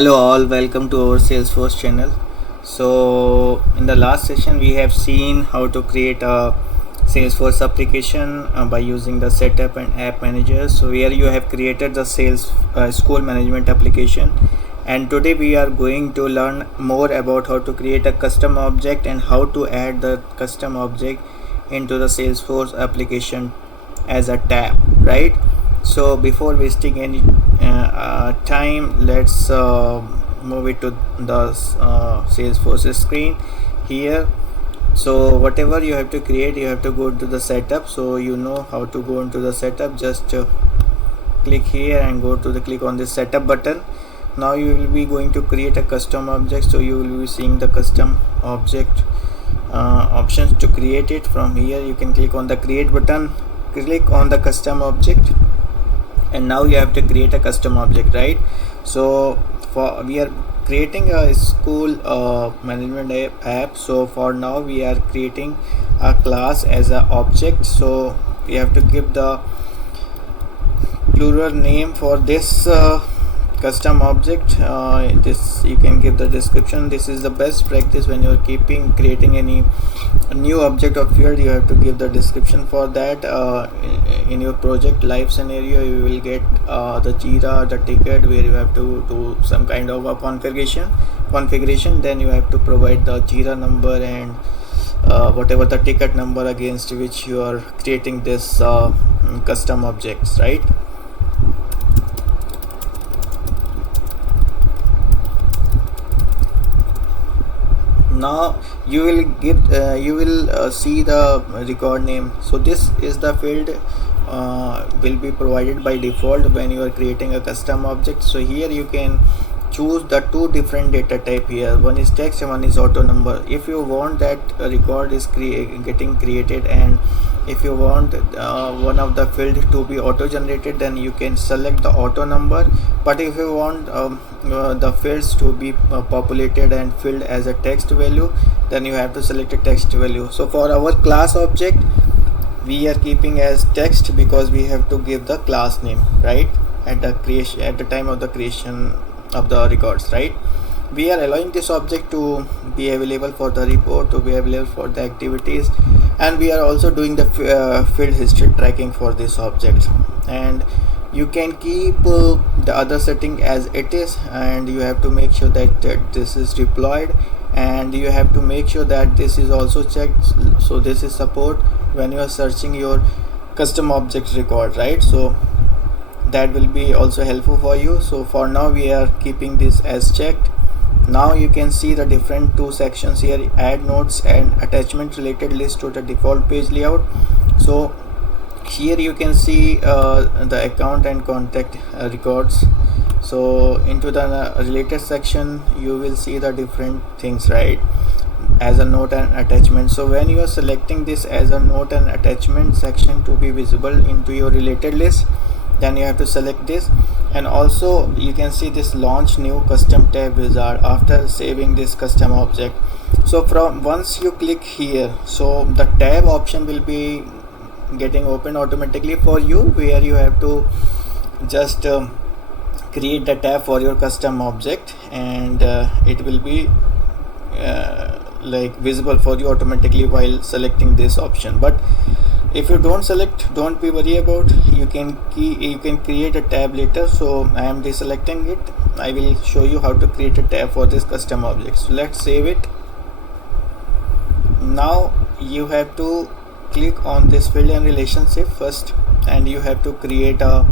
Hello all, welcome to our Salesforce channel. So in the last session we have seen how to create a Salesforce application by using the setup and app manager. So here you have created the sales school management application, and today we are going to learn more about how to create a custom object and how to add the custom object into the Salesforce application as a tab, right? So before wasting any time, let's move it to the Salesforce screen here. So whatever you have to create, you have to go to the setup. So you know how to go into the setup. Just click here and click on this setup button. Now you will be going to create a custom object. So you will be seeing the custom object options to create it. From here you can click on the create button, click on the custom object, and now you have to create a custom object, right? So we are creating a school management app. So for now we are creating a class as an object. So we have to give the plural name for this custom object. This you can give the description. This is the best practice when you are creating any new object or field. You have to give the description for that. In your project live scenario, you will get the Jira, the ticket, where you have to do some kind of a configuration. Then you have to provide the Jira number and whatever the ticket number against which you are creating this custom objects, right? Now you will see the record name. So this is the field will be provided by default when you are creating a custom object. So here you can choose the two different data type here. One is text and one is auto number. If you want that record is getting created, and if you want one of the field to be auto generated, then you can select the auto number. But if you want the fields to be populated and filled as a text value, then you have to select a text value. So for our class object, we are keeping as text because we have to give the class name, right, at the time of the creation of the records, right? We are allowing this object to be available for the report, to be available for the activities, and we are also doing the field history tracking for this object. And you can keep the other setting as it is, and you have to make sure that this is deployed, and you have to make sure that this is also checked. So this is support when you are searching your custom object record, right? So that will be also helpful for you. So for now we are keeping this as checked. Now you can see the different two sections here: add notes and attachment related list to the default page layout. So here you can see the account and contact records. So into the related section you will see the different things, right, as a note and attachment. So when you are selecting this as a note and attachment section to be visible into your related list, then you have to select this. And also you can see this launch new custom tab wizard after saving this custom object. So from once you click here, so the tab option will be getting open automatically for you, where you have to just create the tab for your custom object, and it will be like visible for you automatically while selecting this option. But if you don't select, don't be worry about. You can create a tab later. So I am deselecting it. I will show you how to create a tab for this custom object. So let's save it. Now you have to click on this field and relationship first, and you have to create a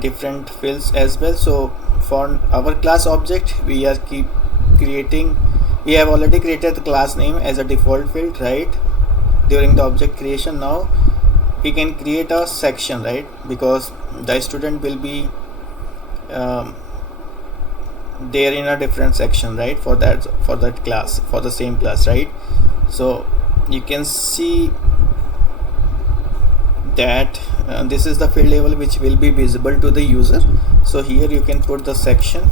different fields as well. So for our class object, we are we have already created the class name as a default field, right, during the object creation. Now we can create a section, right, because the student will be there in a different section, right, for that class, for the same class, right? So you can see that this is the field label which will be visible to the user. So here you can put the section.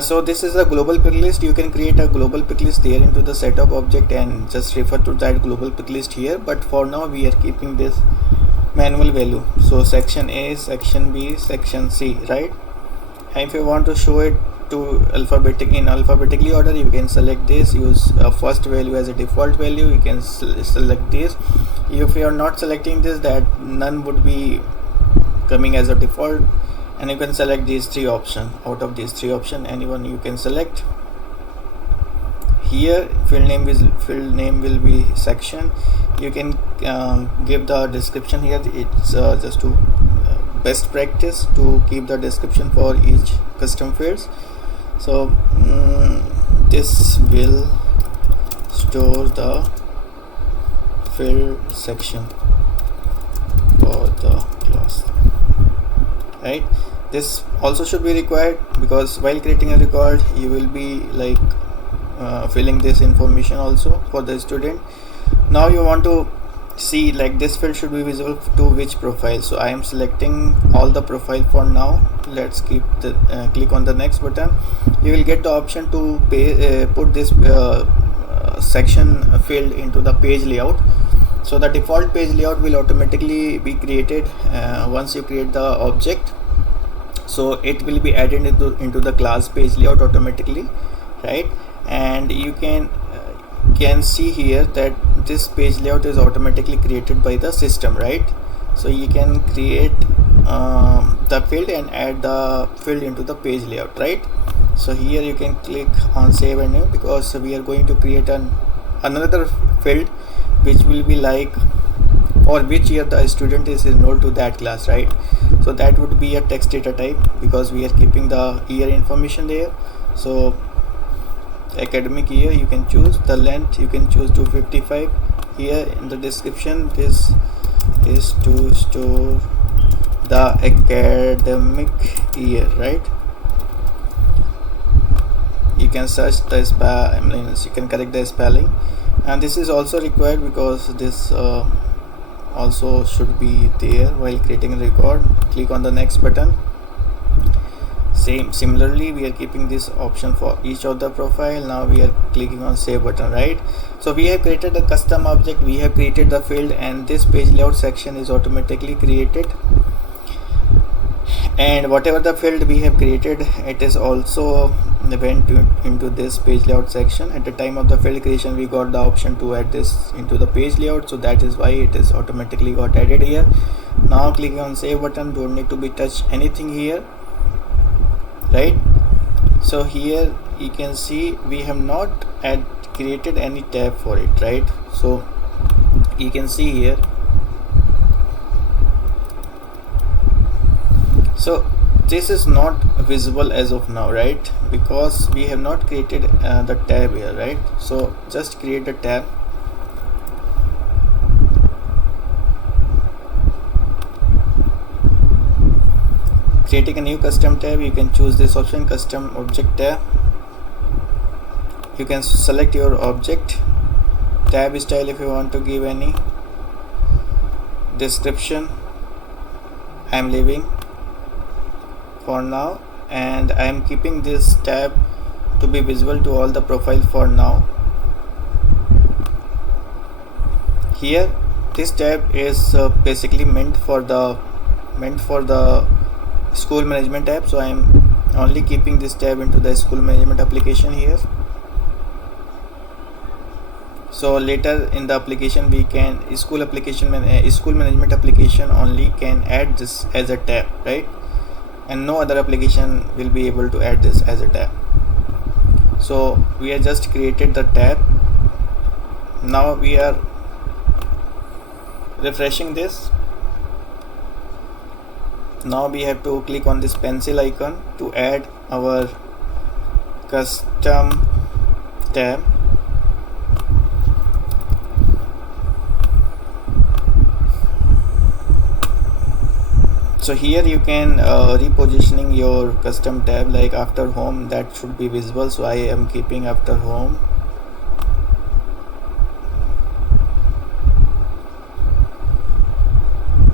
So this is a global pick list. You can create a global pick list there into the setup object and just refer to that global pick list here. But for now we are keeping this manual value. So section A, section B, section C, right? If you want to show it to alphabetically order, you can select this, use first value as a default value. You can select this. If you are not selecting this, that none would be coming as a default, and you can select these three options. Out of these three options, anyone you can select. Here field name will be section. You can give the description here. It's just to best practice to keep the description for each custom fields. So this will store the field section for the class, right? This also should be required, because while creating a record you will be like filling this information also for the student. Now you want to see like this field should be visible to which profile, so I am selecting all the profile for now. Let's keep the click on the next button. You will get the option to put this section field into the page layout. So the default page layout will automatically be created once you create the object, so it will be added into the class page layout automatically, right? And you can see here that this page layout is automatically created by the system, right? So you can create the field and add the field into the page layout, right? So here you can click on save and new, because we are going to create another field which will be like for which year the student is enrolled to that class, right? So that would be a text data type, because we are keeping the year information there. So academic year you can choose, the length you can choose 255. Here in the description, this is to store the academic year, right? You can search the you can correct the spelling, and this is also required because this also should be there while creating a record. Click on the next button. Similarly we are keeping this option for each of the profile. Now we are clicking on save button, right? So we have created a custom object, we have created the field, and this page layout section is automatically created, and whatever the field we have created, it is also went into this page layout section. At the time of the field creation, we got the option to add this into the page layout, so that is why it is automatically got added here. Now clicking on save button, don't need to be touch anything here, right? So here you can see we have not created any tab for it, right? So you can see here, so this is not visible as of now, right? Because we have not created the tab here, right? So just create a tab. Creating a new custom tab, you can choose this option, custom object tab. You can select your object tab style if you want to give any description. I am leaving for now, and I am keeping this tab to be visible to all the profile for now. Here this tab is basically meant for the school management tab, so I am only keeping this tab into the school management application here. So later in the application we can school management application only can add this as a tab, right? And no other application will be able to add this as a tab. So we have just created the tab. Now we are refreshing this. Now we have to click on this pencil icon to add our custom tab. So here you can repositioning your custom tab, like after home, that should be visible, so I am keeping after home.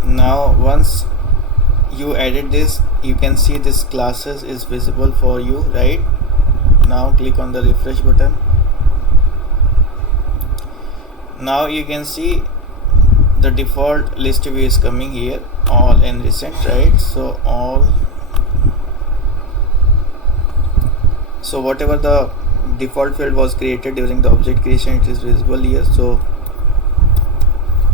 Now once you added this, you can see this classes is visible for you, right? Now click on the refresh button. Now you can see the default list view is coming here, all and recent, right? So all So whatever the default field was created during the object creation, it is visible here. So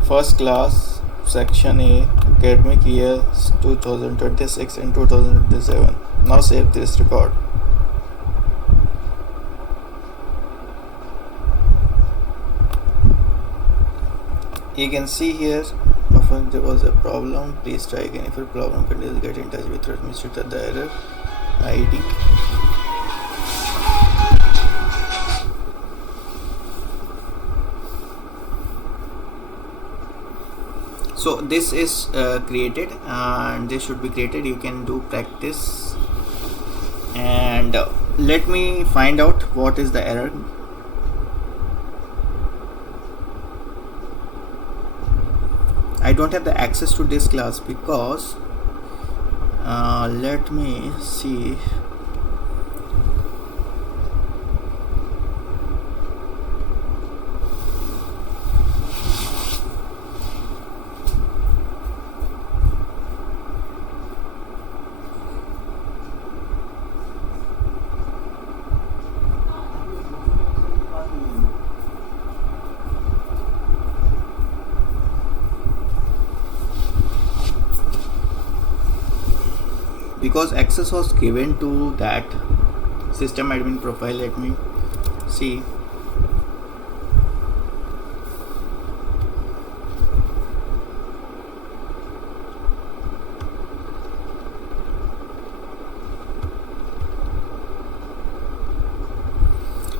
first class section A, academic years 2026 and 2027. Now save this record. You can see here, often there was a problem, please try again. If your problem continues, get in touch with administrator, the error ID. So this is created, and this should be created. You can do practice, and let me find out what is the error. I don't have the access to this class because let me see. Because access was given to that system admin profile, let me see.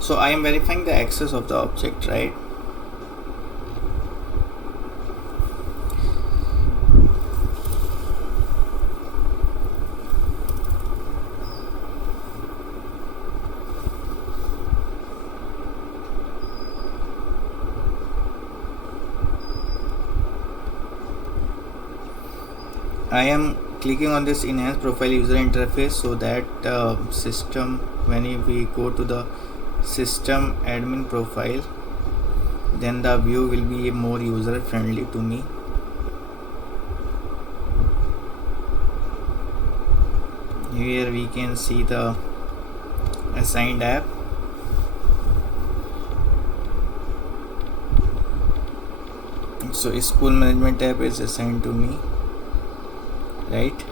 So I am verifying the access of the object, right? I am clicking on this enhance profile user interface, so that system, when we go to the system admin profile, then the view will be more user friendly to me. Here we can see the assigned app. So school management app is assigned to me, right?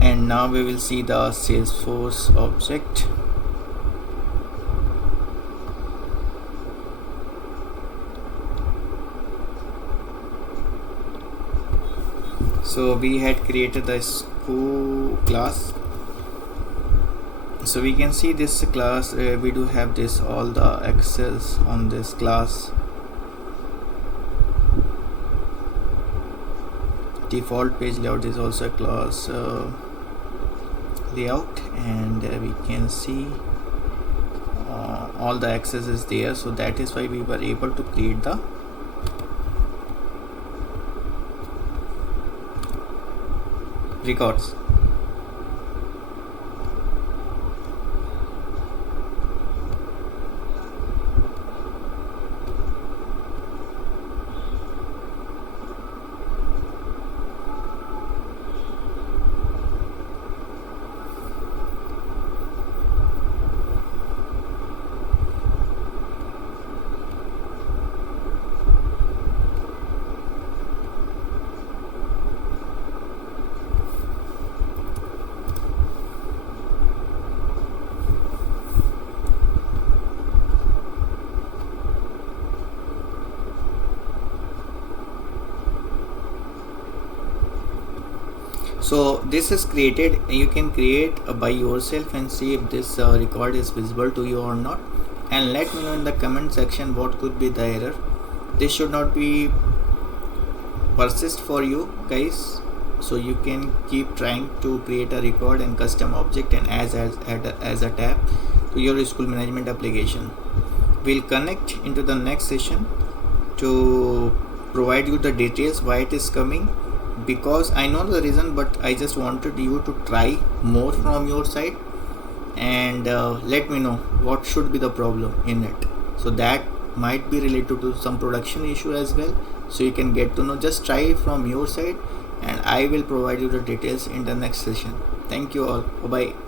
And now we will see the Salesforce object. So we had created the school class, so we can see this class, we do have this all the access on this class. Default page layout is also a class layout, and we can see all the access is there. So that is why we were able to create the records. So this is created. You can create by yourself and see if this record is visible to you or not, and let me know in the comment section what could be the error. This should not be persist for you guys, so you can keep trying to create a record and custom object and as a tab to your school management application. We'll connect into the next session to provide you the details why it is coming, because I know the reason, but I just wanted you to try more from your side and let me know what should be the problem in it. So that might be related to some production issue as well, so you can get to know. Just try from your side and I will provide you the details in the next session. Thank you all. Bye bye.